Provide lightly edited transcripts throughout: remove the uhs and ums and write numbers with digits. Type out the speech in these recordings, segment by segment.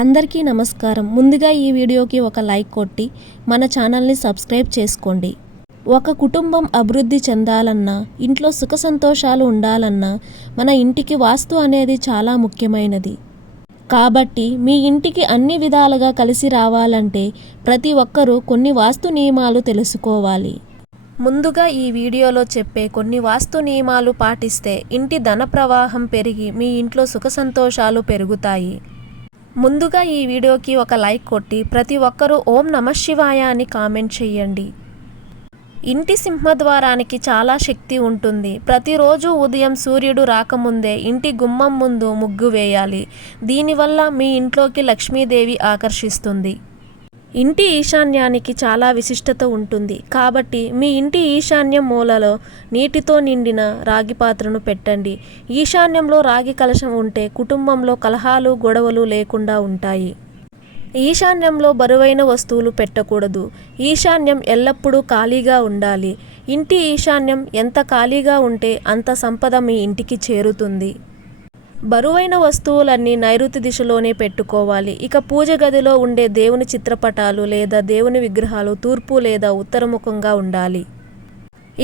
అందరికీ నమస్కారం. ముందుగా ఈ వీడియోకి ఒక లైక్ కొట్టి మన ఛానల్ని సబ్స్క్రైబ్ చేసుకోండి. ఒక కుటుంబం అభివృద్ధి చెందాలన్నా, ఇంట్లో సుఖ సంతోషాలు ఉండాలన్నా మన ఇంటికి వాస్తు అనేది చాలా ముఖ్యమైనది. కాబట్టి మీ ఇంటికి అన్ని విధాలుగా కలిసి రావాలంటే ప్రతి ఒక్కరూ కొన్ని వాస్తు నియమాలు తెలుసుకోవాలి. ముందుగా ఈ వీడియోలో చెప్పే కొన్ని వాస్తు నియమాలు పాటిస్తే ఇంటి ధన ప్రవాహం పెరిగి మీ ఇంట్లో సుఖ సంతోషాలు పెరుగుతాయి. ముందుగా ఈ వీడియోకి ఒక లైక్ కొట్టి ప్రతి ఒక్కరూ ఓం నమః శివాయ అని కామెంట్ చేయండి. ఇంటి సింహద్వారానికి చాలా శక్తి ఉంటుంది. ప్రతిరోజు ఉదయం సూర్యుడు రాకముందే ఇంటి గుమ్మం ముందు ముగ్గు వేయాలి. దీనివల్ల మీ ఇంట్లోకి లక్ష్మీదేవి ఆకర్షిస్తుంది. ఇంటి ఈశాన్యానికి చాలా విశిష్టత ఉంటుంది. కాబట్టి మీ ఇంటి ఈశాన్యం మూలలో నీటితో నిండిన రాగి పాత్రను పెట్టండి. ఈశాన్యంలో రాగి కలశం ఉంటే కుటుంబంలో కలహాలు, గొడవలు లేకుండా ఉంటాయి. ఈశాన్యంలో బరువైన వస్తువులు పెట్టకూడదు. ఈశాన్యం ఎల్లప్పుడూ ఖాళీగా ఉండాలి. ఇంటి ఈశాన్యం ఎంత ఖాళీగా ఉంటే అంత సంపద మీ ఇంటికి చేరుతుంది. బరువైన వస్తువులన్నీ నైరుతి దిశలోనే పెట్టుకోవాలి. ఇక పూజ గదిలో ఉండే దేవుని చిత్రపటాలు లేదా దేవుని విగ్రహాలు తూర్పు లేదా ఉత్తరముఖంగా ఉండాలి.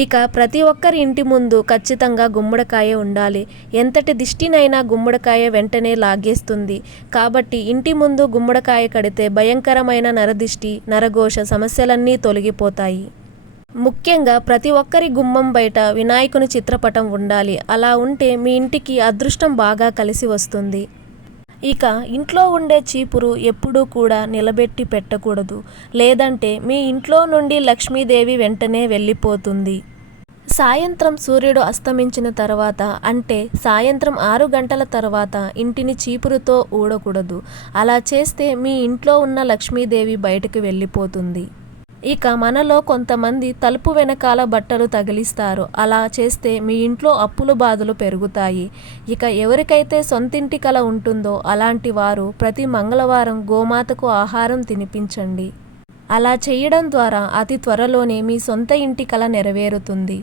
ఇక ప్రతి ఒక్కరి ఇంటి ముందు ఖచ్చితంగా గుమ్మడికాయ ఉండాలి. ఎంతటి దిష్టినైనా గుమ్మడికాయ వెంటనే లాగేస్తుంది. కాబట్టి ఇంటి ముందు గుమ్మడికాయ కడితే భయంకరమైన నరదిష్టి, నరఘోష సమస్యలన్నీ తొలగిపోతాయి. ముఖ్యంగా ప్రతి ఒక్కరి గుమ్మం బయట వినాయకుని చిత్రపటం ఉండాలి. అలా ఉంటే మీ ఇంటికి అదృష్టం బాగా కలిసి వస్తుంది. ఇక ఇంట్లో ఉండే చీపురు ఎప్పుడూ కూడా నిలబెట్టి పెట్టకూడదు. లేదంటే మీ ఇంట్లో నుండి లక్ష్మీదేవి వెంటనే వెళ్ళిపోతుంది. సాయంత్రం సూర్యుడు అస్తమించిన తర్వాత అంటే సాయంత్రం 6 గంటల తర్వాత ఇంటిని చీపురుతో ఊడకూడదు. అలా చేస్తే మీ ఇంట్లో ఉన్న లక్ష్మీదేవి బయటకు వెళ్ళిపోతుంది. ఇక మనలో కొంతమంది తలుపు వెనకాల బట్టలు తగిలిస్తారు. అలా చేస్తే మీ ఇంట్లో అప్పుల బాధలు పెరుగుతాయి. ఇక ఎవరికైతే సొంతింటి కల ఉంటుందో అలాంటి వారు ప్రతి మంగళవారం గోమాతకు ఆహారం తినిపించండి. అలా చేయడం ద్వారా అతి త్వరలోనే మీ సొంత ఇంటి కల నెరవేరుతుంది.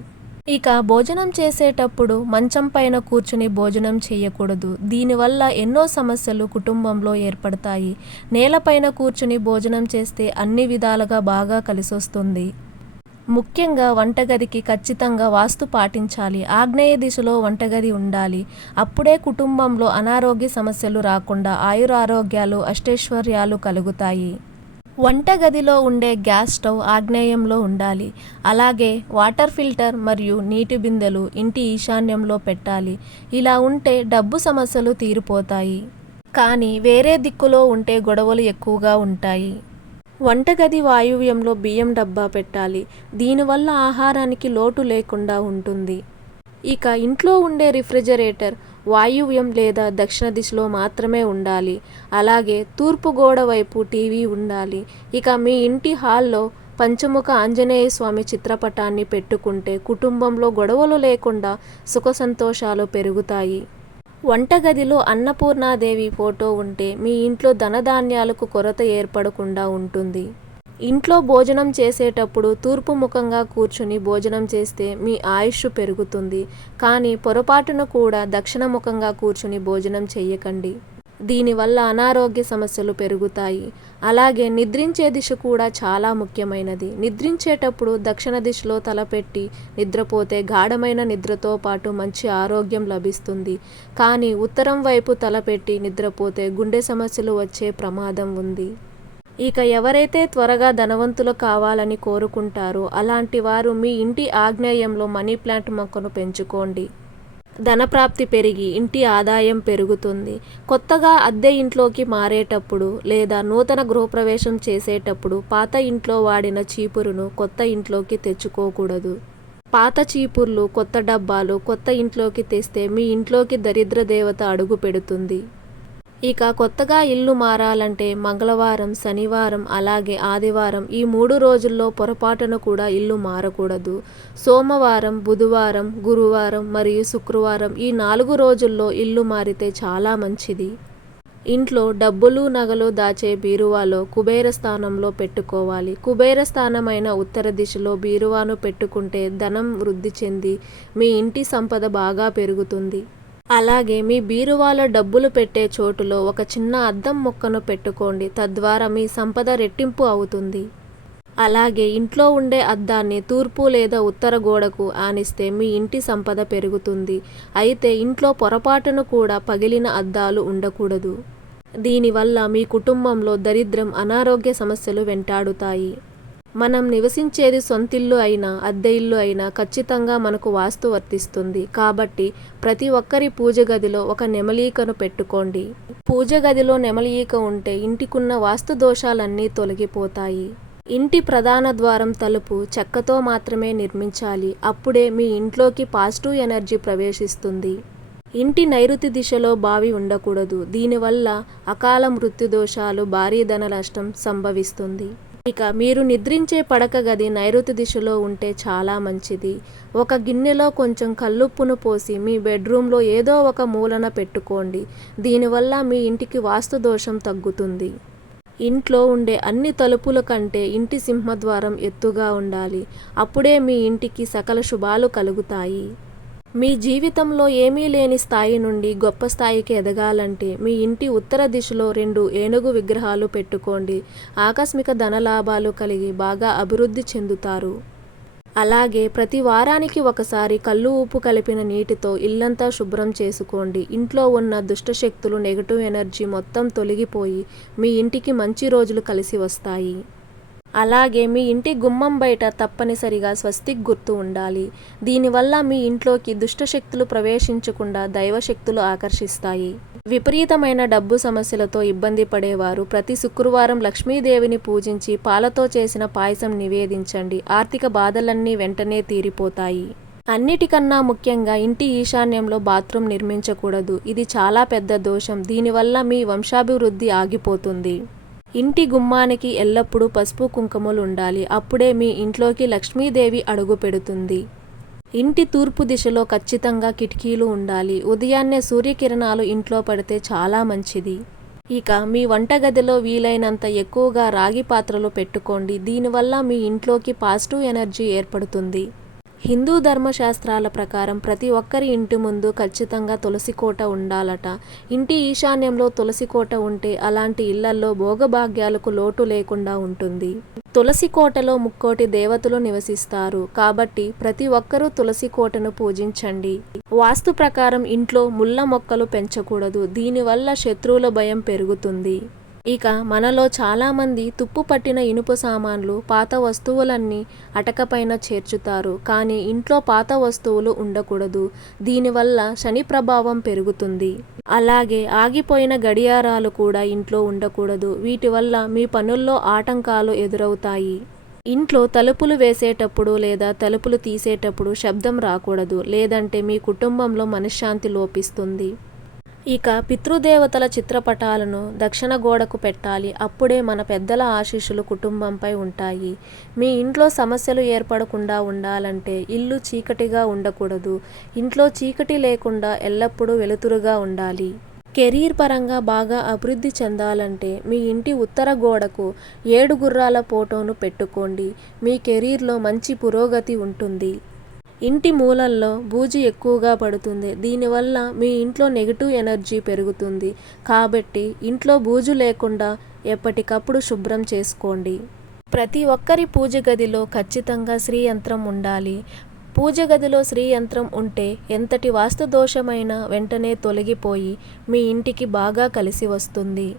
ఇక భోజనం చేసేటప్పుడు మంచం పైన కూర్చుని భోజనం చేయకూడదు. దీనివల్ల ఎన్నో సమస్యలు కుటుంబంలో ఏర్పడతాయి. నేలపైన కూర్చుని భోజనం చేస్తే అన్ని విధాలుగా బాగా కలిసొస్తుంది. ముఖ్యంగా వంటగదికి ఖచ్చితంగా వాస్తు పాటించాలి. ఆగ్నేయ దిశలో వంటగది ఉండాలి. అప్పుడే కుటుంబంలో అనారోగ్య సమస్యలు రాకుండా ఆయురారోగ్యాలు, అష్టైశ్వర్యాలు కలుగుతాయి. వంటగదిలో ఉండే గ్యాస్ స్టవ్ ఆగ్నేయంలో ఉండాలి. అలాగే వాటర్ ఫిల్టర్ మరియు నీటి బిందెలు ఇంటి ఈశాన్యంలో పెట్టాలి. ఇలా ఉంటే డబ్బు సమస్యలు తీరిపోతాయి. కానీ వేరే దిక్కులో ఉంటే గొడవలు ఎక్కువగా ఉంటాయి. వంటగది వాయువ్యంలో బియ్యం డబ్బా పెట్టాలి. దీనివల్ల ఆహారానికి లోటు లేకుండా ఉంటుంది. ఇక ఇంట్లో ఉండే రిఫ్రిజిరేటర్ వాయువ్యం లేదా దక్షిణ దిశలో మాత్రమే ఉండాలి. అలాగే తూర్పు గోడ వైపు టీవీ ఉండాలి. ఇక మీ ఇంటి హాల్లో పంచముఖ ఆంజనేయ స్వామి చిత్రపటాన్ని పెట్టుకుంటే కుటుంబంలో గొడవలు లేకుండా సుఖ సంతోషాలు పెరుగుతాయి. వంటగదిలో అన్నపూర్ణాదేవి ఫోటో ఉంటే మీ ఇంట్లో ధనధాన్యాలకు కొరత ఏర్పడకుండా ఉంటుంది. ఇంట్లో భోజనం చేసేటప్పుడు తూర్పు ముఖంగా కూర్చుని భోజనం చేస్తే మీ ఆయుష్ పెరుగుతుంది. కానీ పొరపాటున కూడా దక్షిణ ముఖంగా కూర్చుని భోజనం చెయ్యకండి. దీనివల్ల అనారోగ్య సమస్యలు పెరుగుతాయి. అలాగే నిద్రించే దిశ కూడా చాలా ముఖ్యమైనది. నిద్రించేటప్పుడు దక్షిణ దిశలో తలపెట్టి నిద్రపోతే గాఢమైన నిద్రతో పాటు మంచి ఆరోగ్యం లభిస్తుంది. కానీ ఉత్తరం వైపు తలపెట్టి నిద్రపోతే గుండె సమస్యలు వచ్చే ప్రమాదం ఉంది. ఇక ఎవరైతే త్వరగా ధనవంతులు కావాలని కోరుకుంటారో అలాంటి వారు మీ ఇంటి ఆగ్నేయంలో మనీ ప్లాంట్ మొక్కను పెంచుకోండి. ధనప్రాప్తి పెరిగి ఇంటి ఆదాయం పెరుగుతుంది. కొత్తగా అద్దె ఇంట్లోకి మారేటప్పుడు లేదా నూతన గృహప్రవేశం చేసేటప్పుడు పాత ఇంట్లో వాడిన చీపురును కొత్త ఇంట్లోకి తెచ్చుకోకూడదు. పాత చీపుర్లు, కొత్త డబ్బాలు కొత్త ఇంట్లోకి తెస్తే మీ ఇంట్లోకి దరిద్ర దేవత అడుగు పెడుతుంది. ఇక కొత్తగా ఇల్లు మారాలంటే మంగళవారం, శనివారం అలాగే ఆదివారం ఈ 3 రోజుల్లో పొరపాటున కూడా ఇల్లు మారకూడదు. సోమవారం, బుధవారం, గురువారం మరియు శుక్రవారం ఈ 4 రోజుల్లో ఇల్లు మారితే చాలా మంచిది. ఇంట్లో డబ్బులు, నగలు దాచే బీరువాలో కుబేర స్థానంలో పెట్టుకోవాలి. కుబేర స్థానమైన ఉత్తర దిశలో బీరువాను పెట్టుకుంటే ధనం వృద్ధి చెంది మీ ఇంటి సంపద బాగా పెరుగుతుంది. అలాగే మీ బీరువాలో డబ్బులు పెట్టే చోటులో ఒక చిన్న అద్దం ముక్కను పెట్టుకోండి. తద్వారా మీ సంపద రెట్టింపు అవుతుంది. అలాగే ఇంట్లో ఉండే అద్దాన్ని తూర్పు లేదా ఉత్తర గోడకు ఆనిస్తే మీ ఇంటి సంపద పెరుగుతుంది. అయితే ఇంట్లో పొరపాటును కూడా పగిలిన అద్దాలు ఉండకూడదు. దీనివల్ల మీ కుటుంబంలో దరిద్రం, అనారోగ్య సమస్యలు వెంటాడుతాయి. మనం నివసించేది సొంతిల్లు అయినా అద్దె ఇల్లు అయినా ఖచ్చితంగా మనకు వాస్తు వర్తిస్తుంది. కాబట్టి ప్రతి ఒక్కరి పూజ గదిలో ఒక నెమలీకను పెట్టుకోండి. పూజ గదిలో నెమలీక ఉంటే ఇంటికున్న వాస్తు దోషాలన్నీ తొలగిపోతాయి. ఇంటి ప్రధాన ద్వారం తలుపు చెక్కతో మాత్రమే నిర్మించాలి. అప్పుడే మీ ఇంట్లోకి పాజిటివ్ ఎనర్జీ ప్రవేశిస్తుంది. ఇంటి నైరుతి దిశలో బావి ఉండకూడదు. దీనివల్ల అకాల మృత్యు దోషాలు, భారీ ధన నష్టం సంభవిస్తుంది. ఇక మీరు నిద్రించే పడక గది నైరుతి దిశలో ఉంటే చాలా మంచిది. ఒక గిన్నెలో కొంచెం కల్లుప్పును పోసి మీ బెడ్రూమ్లో ఏదో ఒక మూలన పెట్టుకోండి. దీనివల్ల మీ ఇంటికి వాస్తు దోషం తగ్గుతుంది. ఇంట్లో ఉండే అన్ని తలుపుల కంటే ఇంటి సింహద్వారం ఎత్తుగా ఉండాలి. అప్పుడే మీ ఇంటికి సకల శుభాలు కలుగుతాయి. మీ జీవితంలో ఏమీ లేని స్థాయి నుండి గొప్ప స్థాయికి ఎదగాలంటే మీ ఇంటి ఉత్తర దిశలో 2 ఏనుగు విగ్రహాలు పెట్టుకోండి. ఆకస్మిక ధనలాభాలు కలిగి బాగా అభివృద్ధి చెందుతారు. అలాగే ప్రతి వారానికి ఒకసారి కల్లు ఉప్పు కలిపిన నీటితో ఇల్లంతా శుభ్రం చేసుకోండి. ఇంట్లో ఉన్న దుష్టశక్తులు, నెగటివ్ ఎనర్జీ మొత్తం తొలగిపోయి మీ ఇంటికి మంచి రోజులు కలిసి వస్తాయి. అలాగే మీ ఇంటి గుమ్మం బయట తప్పనిసరిగా స్వస్తిక్ గుర్తు ఉండాలి. దీనివల్ల మీ ఇంట్లోకి దుష్టశక్తులు ప్రవేశించకుండా దైవశక్తులు ఆకర్షిస్తాయి. విపరీతమైన డబ్బు సమస్యలతో ఇబ్బంది పడేవారు ప్రతి శుక్రవారం లక్ష్మీదేవిని పూజించి పాలతో చేసిన పాయసం నివేదించండి. ఆర్థిక బాధలన్నీ వెంటనే తీరిపోతాయి. అన్నిటికన్నా ముఖ్యంగా ఇంటి ఈశాన్యంలో బాత్రూమ్ నిర్మించకూడదు. ఇది చాలా పెద్ద దోషం. దీనివల్ల మీ వంశాభివృద్ధి ఆగిపోతుంది. ఇంటి గుమ్మానికి ఎల్లప్పుడూ పసుపు కుంకుమలు ఉండాలి. అప్పుడే మీ ఇంట్లోకి లక్ష్మీదేవి అడుగు పెడుతుంది. ఇంటి తూర్పు దిశలో ఖచ్చితంగా కిటికీలు ఉండాలి. ఉదయాన్నే సూర్యకిరణాలు ఇంట్లో పడితే చాలా మంచిది. ఇక మీ వంటగదిలో వీలైనంత ఎక్కువగా రాగి పాత్రలు పెట్టుకోండి. దీనివల్ల మీ ఇంట్లోకి పాజిటివ్ ఎనర్జీ ఏర్పడుతుంది. హిందూ ధర్మశాస్త్రాల ప్రకారం ప్రతి ఒక్కరి ఇంటి ముందు ఖచ్చితంగా తులసి కోట ఉండాలట. ఇంటి ఈశాన్యంలో తులసి కోట ఉంటే అలాంటి ఇళ్లల్లో భోగభాగ్యాలకు లోటు లేకుండా ఉంటుంది. తులసి కోటలో 3 దేవతలు నివసిస్తారు. కాబట్టి ప్రతి ఒక్కరూ తులసి కోటను పూజించండి. వాస్తు ప్రకారం ఇంట్లో ముళ్ళ మొక్కలు పెంచకూడదు. దీనివల్ల శత్రువుల భయం పెరుగుతుంది. ఇక మనలో చాలామంది తుప్పు పట్టిన ఇనుప సామాన్లు, పాత వస్తువులన్నీ అటకపైన చేర్చుతారు. కానీ ఇంట్లో పాత వస్తువులు ఉండకూడదు. దీనివల్ల శని ప్రభావం పెరుగుతుంది. అలాగే ఆగిపోయిన గడియారాలు కూడా ఇంట్లో ఉండకూడదు. వీటి వల్ల మీ పనుల్లో ఆటంకాలు ఎదురవుతాయి. ఇంట్లో తలుపులు వేసేటప్పుడు లేదా తలుపులు తీసేటప్పుడు శబ్దం రాకూడదు. లేదంటే మీ కుటుంబంలో మనశ్శాంతి లోపిస్తుంది. ఇక పితృదేవతల చిత్రపటాలను దక్షిణ గోడకు పెట్టాలి. అప్పుడే మన పెద్దల ఆశీస్సులు కుటుంబంపై ఉంటాయి. మీ ఇంట్లో సమస్యలు ఏర్పడకుండా ఉండాలంటే ఇల్లు చీకటిగా ఉండకూడదు. ఇంట్లో చీకటి లేకుండా ఎల్లప్పుడూ వెలుతురుగా ఉండాలి. కెరీర్ పరంగా బాగా అభివృద్ధి చెందాలంటే మీ ఇంటి ఉత్తర గోడకు 7 గుర్రాల ఫోటోను పెట్టుకోండి. మీ కెరీర్లో మంచి పురోగతి ఉంటుంది. ఇంటి మూలల్లో బూజు ఎక్కువగా పడుతుంది. దీనివల్ల మీ ఇంట్లో నెగిటివ్ ఎనర్జీ పెరుగుతుంది. కాబట్టి ఇంట్లో బూజు లేకుండా ఎప్పటికప్పుడు శుభ్రం చేసుకోండి. ప్రతి ఒక్కరి పూజ గదిలో ఖచ్చితంగా శ్రీ యంత్రం ఉండాలి. పూజ గదిలో శ్రీ యంత్రం ఉంటే ఎంతటి వాస్తు దోషమైనా వెంటనే తొలగిపోయి మీ ఇంటికి బాగా కలిసి వస్తుంది.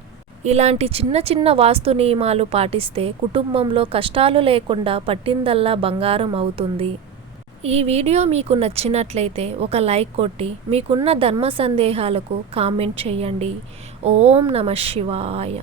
ఇలాంటి చిన్న చిన్న వాస్తు నియమాలు పాటిస్తే కుటుంబంలో కష్టాలు లేకుండా పట్టిందల్లా బంగారం అవుతుంది. ఈ వీడియో మీకు నచ్చినట్లయితే ఒక లైక్ కొట్టి మీకున్న ధర్మ సందేహాలకు కామెంట్ చేయండి. ఓం నమః శివాయ.